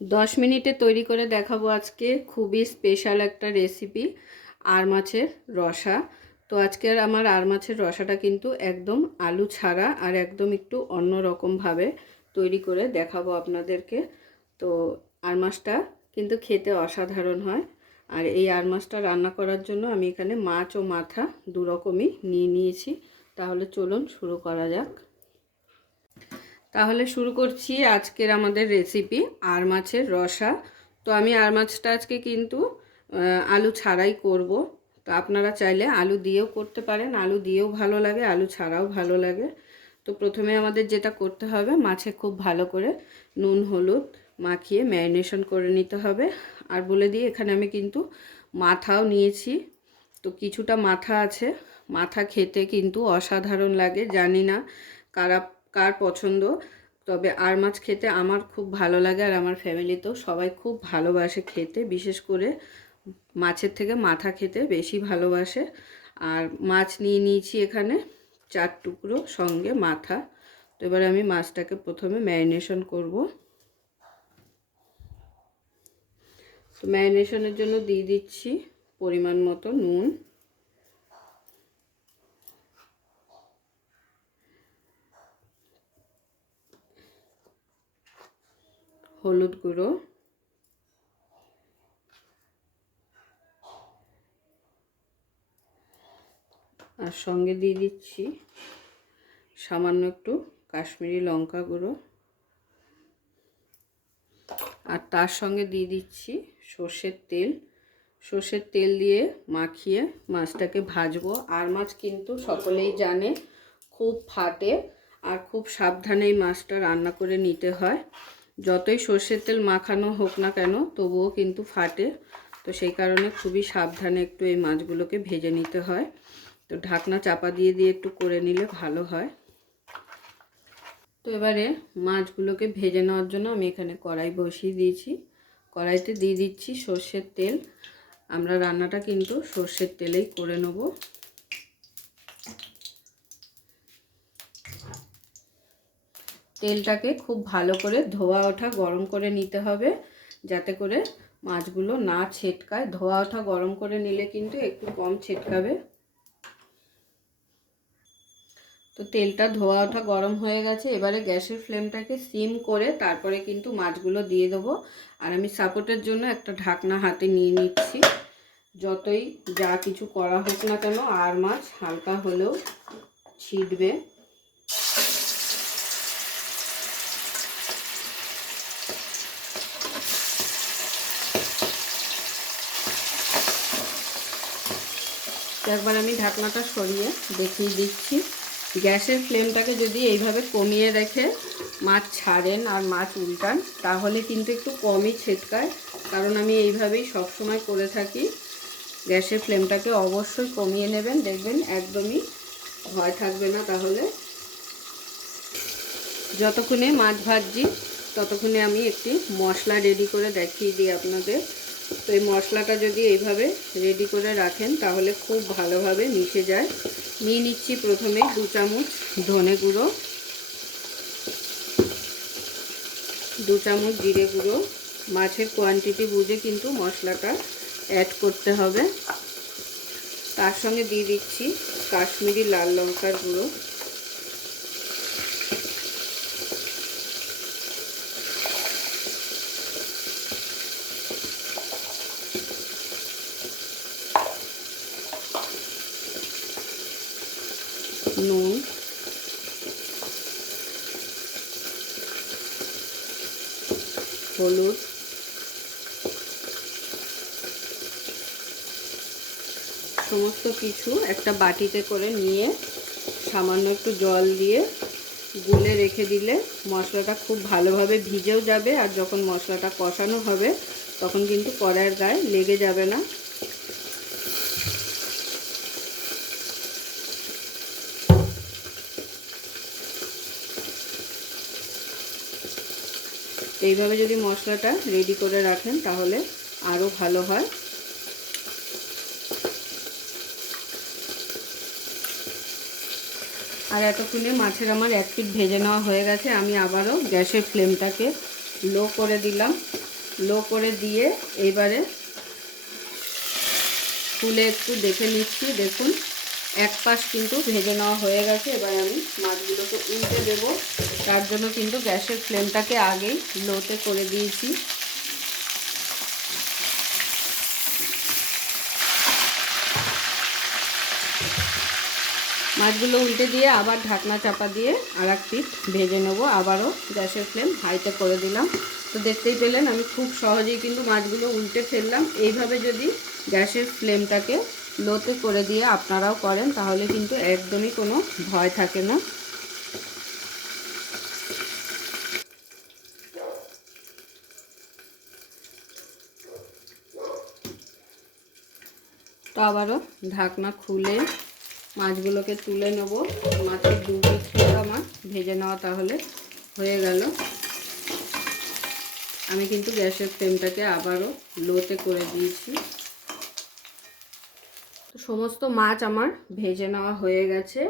10 মিনিটে তৈরি করে দেখাবো আজকে খুবই স্পেশাল একটা রেসিপি, আর মাছের রসা। তো আজকের আমার আর মাছের রসাটা কিন্তু একদম আলু ছাড়া আর একদম একটু অন্য রকমভাবে তৈরি করে দেখাবো আপনাদেরকে। তো আর মাছটা কিন্তু খেতে অসাধারণ হয়। আর এই আর মাছটা রান্না করার জন্য আমি এখানে মাছ ও মাথা দু রকমই নিয়েছি। তাহলে চলুন শুরু করা যাক। তাহলে শুরু করছি আজকের আমাদের রেসিপি আর মাছের রসা। তো আমি আর মাছটা আজকে কিন্তু আলু ছাড়াই করব। তো আপনারা চাইলে আলু দিয়েও করতে পারেন, আলু দিয়েও ভালো লাগে, আলু ছাড়াও ভালো লাগে। তো প্রথমে আমাদের যেটা করতে হবে, মাছে খুব ভালো করে নুন হলুদ মাখিয়ে ম্যারিনেশন করে নিতে হবে। আর বলে দিই, এখানে আমি কিন্তু মাথাও নিয়েছি। তো কিছুটা মাথা আছে, মাথা খেতে কিন্তু অসাধারণ লাগে। জানি না কার পছন্দ, তবে আর মাছ খেতে আমার খুব ভালো লাগে, আর আমার ফ্যামিলিতেও সবাই খুব ভালোবাসে খেতে। বিশেষ করে মাছের থেকে মাথা খেতে বেশি ভালোবাসে। আর মাছ নিয়েছি এখানে 4 টুকরো, সঙ্গে মাথা। তো এবারে আমি মাছটাকে প্রথমে ম্যারিনেশন করব। তো ম্যারিনেশনের জন্য দিয়ে দিচ্ছি পরিমাণ মতো নুন, হলুদ গুঁড়ো, আর সঙ্গে দিয়ে দিচ্ছি সামান্য একটু কাশ্মীরি লঙ্কা গুঁড়ো, আর তার সঙ্গে দিয়ে দিচ্ছি সর্ষের তেল। সর্ষের তেল দিয়ে মাখিয়ে মাছটাকে ভাজবো। আর মাছ কিন্তু সকলেই জানে খুব ফাটে, আর খুব সাবধানে এই মাছটা রান্না করে নিতে হয়। যতই সর্ষের তেল মাখানো হোক না কেন, তবুও কিন্তু ফাটে। তো সেই কারণে খুবই সাবধানে একটু এই মাছগুলোকে ভেজে নিতে হয়। তো ঢাকনা চাপা দিয়ে একটু করে নিলে ভালো হয়। তো এবারে মাছগুলোকে ভেজে নেওয়ার জন্য আমি এখানে কড়াই বসিয়ে দিয়েছি। কড়াইতে দিয়ে দিচ্ছি সর্ষের তেল। আমরা রান্নাটা কিন্তু সর্ষের তেলেই করে নেব। তেলটাকে খুব ভালো করে ধোয়া ওঠা গরম করে নিতে হবে, যাতে করে মাছগুলো না ছেটকায়। ধোয়া ওঠা গরম করে নিলে কিন্তু একটু কম ছেটকাবে। তো তেলটা ধোয়া ওঠা গরম হয়ে গেছে। এবারে গ্যাসের ফ্লেমটাকে সিম করে তারপরে কিন্তু মাছগুলো দিয়ে দেবো। আর আমি সাপোর্টের জন্য একটা ঢাকনা হাতে নিয়ে নিচ্ছি। যতই যা কিছু করা হোক না কেন, আর মাছ হালকা হলেও ছিটবে। একবার আমি ঢাকনাটা সরিয়ে দেখিয়ে দিচ্ছি। গ্যাসের ফ্লেমটাকে যদি এইভাবে কমিয়ে রেখে মাছ ছাড়েন আর মাছ উল্টান, তাহলে কিন্তু একটু কমই ছেটকায়। কারণ আমি এইভাবেই সবসময় করে থাকি। গ্যাসের ফ্লেমটাকে অবশ্যই কমিয়ে নেবেন, দেখবেন একদমই ভয় থাকবে না। তাহলে যতক্ষণে মাছ ভাজছি ততক্ষণে আমি একটি মশলা রেডি করে দেখিয়ে দিই আপনাদের। তো এই মশলাটা যদি এইভাবে রেডি করে রাখেন তাহলে খুব ভালোভাবে মিশে যায়। নিয়ে নিচ্ছি প্রথমে 2 চামচ ধনে গুঁড়ো, 2 চামচ জিরে গুঁড়ো। মাছের কোয়ান্টিটি বুঝে কিন্তু মশলাটা অ্যাড করতে হবে। তার সঙ্গে দিয়ে দিচ্ছি কাশ্মীরি লাল লঙ্কার গুঁড়ো, নুন, হলুদ, সমস্ত কিছু একটা বাটিতে করে নিয়ে সামান্য একটু জল দিয়ে গুলে রেখে দিলে মশলাটা খুব ভালোভাবে ভিজেও যাবে। আর যখন মশলাটা কষানো হবে তখন কিন্তু কড়াইয়ের গায়ে লেগে যাবে না। এইভাবে যদি মশলাটা রেডি করে রাখেন তাহলে আরও ভালো হয়। আর এতক্ষণে মাছের আমার 1 পিঠ ভেজে নেওয়া হয়ে গেছে। আমি আবারও গ্যাসের ফ্লেমটাকে লো করে দিলাম। লো করে দিয়ে এইবারে খুলে একটু দেখে নিচ্ছি। দেখুন এক পাশ কিন্তু ভেজে নেওয়া হয়ে গেছে। এবার আমি মাছগুলোকে উল্টে দেব। তার জন্য কিন্তু গ্যাসের ফ্লেমটাকে আগেই লোতে করে দিয়েছি। মাছগুলো উল্টে দিয়ে আবার ঢাকনা চাপা দিয়ে আর এক পিঠ ভেজে নেবো। আবারও গ্যাসের ফ্লেম হাইতে করে দিলাম। তো দেখতেই পেলেন আমি খুব সহজেই কিন্তু মাছগুলো উল্টে ফেললাম। এইভাবে যদি গ্যাসের ফ্লেমটাকে লোতে করে দিয়ে আপনারাও করেন তাহলে কিন্তু একদমই কোনো ভয় থাকে না। তো আবারও ঢাকনা খুলে মাছগুলোকে তুলে নেব। মাছের দু পিঠ আমার ভেজে নেওয়া তাহলে হয়ে গেল। আমি কিন্তু গ্যাসের ফ্লেমটাকে আবারও লোতে করে দিয়েছি। তো সমস্ত মাছ আমার ভেজে নেওয়া হয়ে গেছে।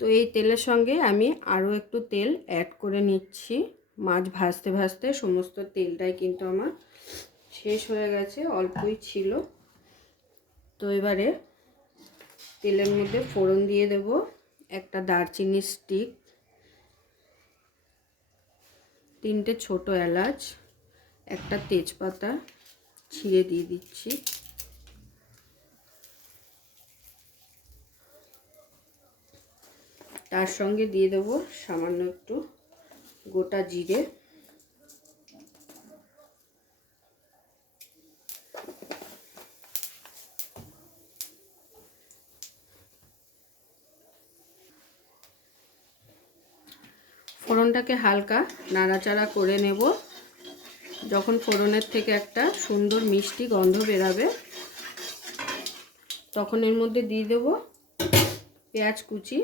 তো এই তেলের সঙ্গে আমি আরও একটু তেল অ্যাড করে নিচ্ছি। মাছ ভাজতে ভাজতে সমস্ত তেলটাই কিন্তু আমার শেষ হয়ে গেছে, অল্পই ছিল। তো এবারে তেলের মধ্যে ফোড়ন দিয়ে দেব একটা দারচিনি স্টিক, 3টে ছোট এলাচ, একটা তেজপাতা ছিঁড়ে দিয়ে দিচ্ছি। তার সঙ্গে দিয়ে দেব সামান্য একটু গোটা জিরে, ফোড়নটাকে হালকা নাড়াচাড়া করে নেব। যখন ফোড়নের থেকে একটা সুন্দর মিষ্টি গন্ধ বেরাবে তখন এর মধ্যে দিয়ে দেব পেঁয়াজ কুচি।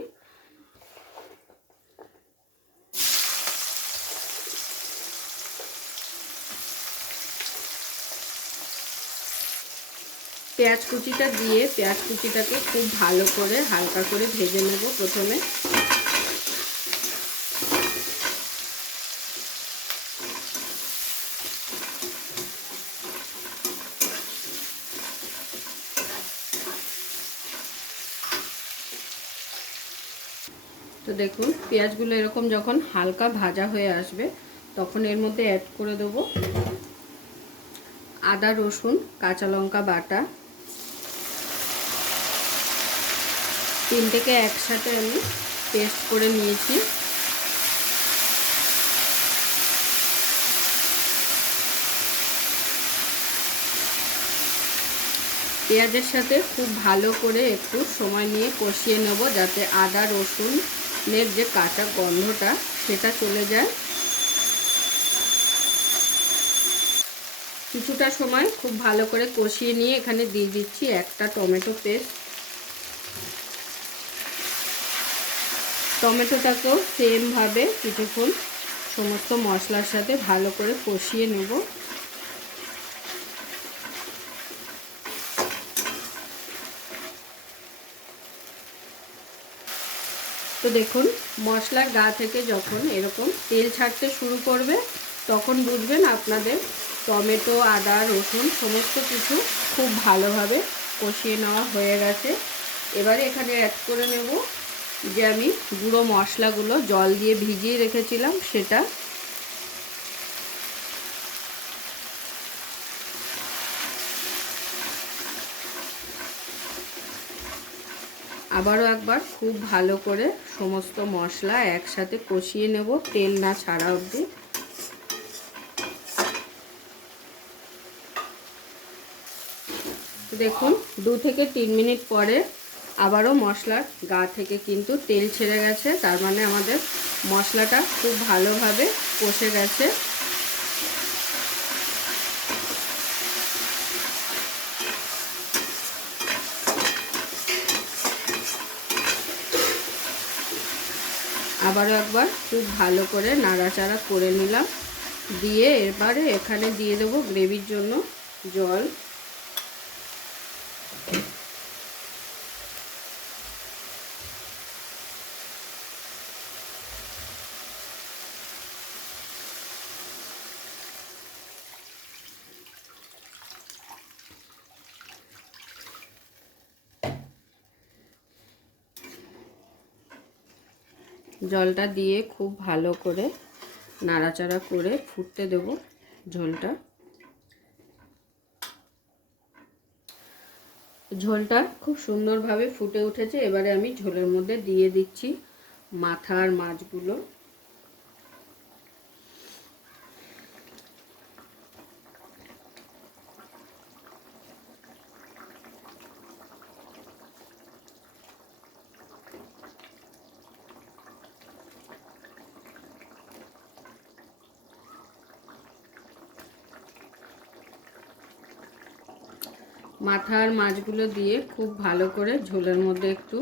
পেঁয়াজ কুচিটা দিয়ে পেঁয়াজ কুচিটাকে খুব ভালো করে হালকা করে ভেজে নেব প্রথমে। তো দেখুন পেঁয়াজগুলো এরকম যখন হালকা ভাজা হয়ে আসবে তখন এর মধ্যে অ্যাড করে দেব আদা রসুন কাঁচা লঙ্কা বাটা। 3টেকে একসাথে আমি পেস্ট করে নিয়েছি। পেঁয়াজের সাথে খুব ভালো করে একটু সময় নিয়ে কষিয়ে নেব যাতে আদা রসুনের যে কাঁচা গন্ধটা সেটা চলে যায়। কিছুটা সময় খুব ভালো করে কষিয়ে নিয়ে এখানে দিয়ে দিচ্ছি একটা টমেটো পেস্ট। টমেটোটাকেও সেমভাবে কিছুক্ষণ সমস্ত মশলার সাথে ভালো করে কষিয়ে নেব। তো দেখুন মশলার গা থেকে যখন এরকম তেল ছাড়তে শুরু করবে তখন বুঝবেন আপনাদের টমেটো আদা রসুন সমস্ত কিছু খুব ভালোভাবে কষিয়ে নেওয়া হয়ে গেছে। এবারে এখানে অ্যাড করে নেব যে আমি গুঁড়ো মশলাগুলো জল দিয়ে ভিজিয়ে রেখেছিলাম সেটা। আবারও একবার খুব ভালো করে সমস্ত মশলা একসাথে কষিয়ে নেব তেল না ছাড়া অবধি। দেখুন 2 থেকে 3 মিনিট পরে আবারও মশলার গা থেকে কিন্তু তেল ছেড়ে গেছে, তার মানে আমাদের মশলাটা খুব ভালোভাবে কষে গেছে। আবারও একবার খুব ভালো করে নাড়াচাড়া করে নিলাম। দিয়ে এবারে এখানে দিয়ে দেবো গ্রেভির জন্য জল। জলটা দিয়ে খুব ভালো করে নাড়াচাড়া করে ফুটতে দেব ঝোলটা। ঝোলটা খুব সুন্দরভাবে ফুটে উঠেছে। এবারে আমি ঝোলের মধ্যে দিয়ে দিচ্ছি মাথা আর মাছগুলো। মাথা আর মাছগুলো দিয়ে খুব ভালো করে ঝোলের মধ্যে একটু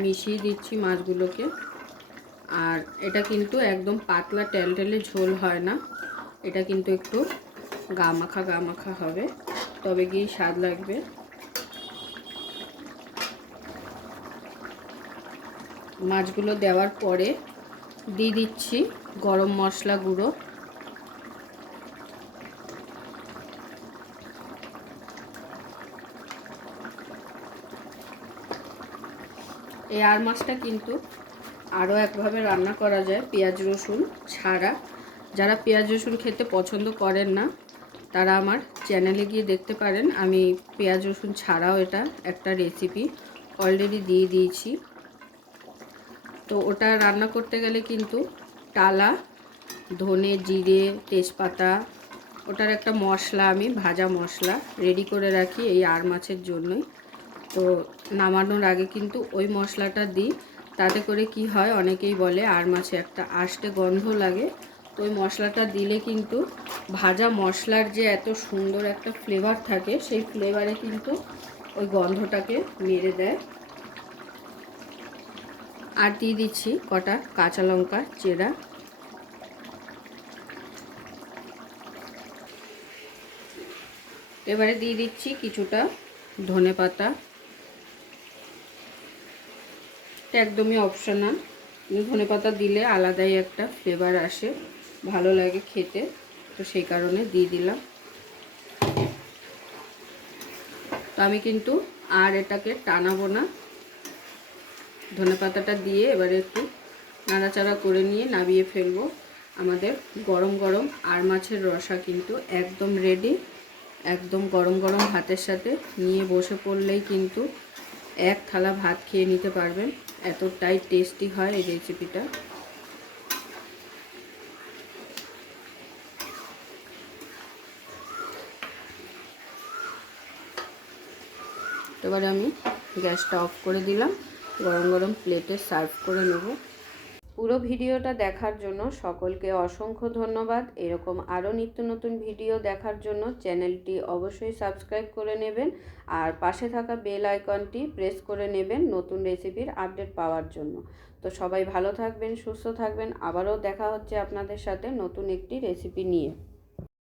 মিশিয়ে দিচ্ছি মাছগুলোকে। আর এটা কিন্তু একদম পাতলা টেলটেলে ঝোল হয় না, এটা কিন্তু একটু গা মাখা হবে, তবে গিয়ে স্বাদ লাগবে। মাছগুলো দেওয়ার পরে দিয়ে দিচ্ছি গরম মশলা গুঁড়ো। এই আর মাছটা কিন্তু আরও একভাবে রান্না করা যায় পেঁয়াজ রসুন ছাড়া। যারা পেঁয়াজ রসুন খেতে পছন্দ করেন না তারা আমার চ্যানেলে গিয়ে দেখতে পারেন, আমি পেঁয়াজ রসুন ছাড়াও এটা একটা রেসিপি অলরেডি দিয়ে দিয়েছি। তো ওটা রান্না করতে গেলে কিন্তু টালা, ধনে, জিরে, তেজপাতা, ওটার একটা মশলা আমি ভাজা মশলা রেডি করে রাখি এই আর মাছের জন্যই। তো নামানোর আগে কিন্তু ওই মশলাটা দিই, তাতে করে কি হয়, অনেকেই বলে আর মাছে একটা আষ্টে গন্ধ লাগে। তো ওই মশলাটা দিলে কিন্তু ভাজা মশলার যে এত সুন্দর একটা ফ্লেভার থাকে, সেই ফ্লেভারে কিন্তু ওই গন্ধটাকে মেরে দেয়। আর দিয়ে দিচ্ছি কটা কাঁচা লঙ্কা চেরা। এবারে দিয়ে দিচ্ছি কিছুটা ধনেপাতা। এটা একদমই অপশনাল, ধনেপাতা দিলে আলাদাই একটা ফ্লেভার আসে, ভালো লাগে খেতে, তো সেই কারণে দিয়ে দিলাম। তো আমি কিন্তু আর এটাকে টানাবো না, ধনেপাতাটা দিয়ে এবারে একটু নাড়াচাড়া করে নিয়ে নামিয়ে ফেলবো। আমাদের গরম গরম আর মাছের রসা কিন্তু একদম রেডি। একদম গরম গরম ভাতের সাথে নিয়ে বসে পড়লেই কিন্তু এক থালা ভাত খেয়ে নিতে পারবেন, এতটাই টেস্টি হয় এই রেসিপিটা। এবারে আমি গ্যাসটা অফ করে দিলাম, গরম গরম প্লেটে সার্ভ করে নেব। পুরো ভিডিওটা দেখার জন্য সকলকে অসংখ্য ধন্যবাদ। এরকম আরও নিত্য নতুন ভিডিও দেখার জন্য চ্যানেলটি অবশ্যই সাবস্ক্রাইব করে নেবেন আর পাশে থাকা বেল আইকনটি প্রেস করে নেবেন নতুন রেসিপির আপডেট পাওয়ার জন্য। তো সবাই ভালো থাকবেন, সুস্থ থাকবেন, আবারও দেখা হচ্ছে আপনাদের সাথে নতুন একটি রেসিপি নিয়ে।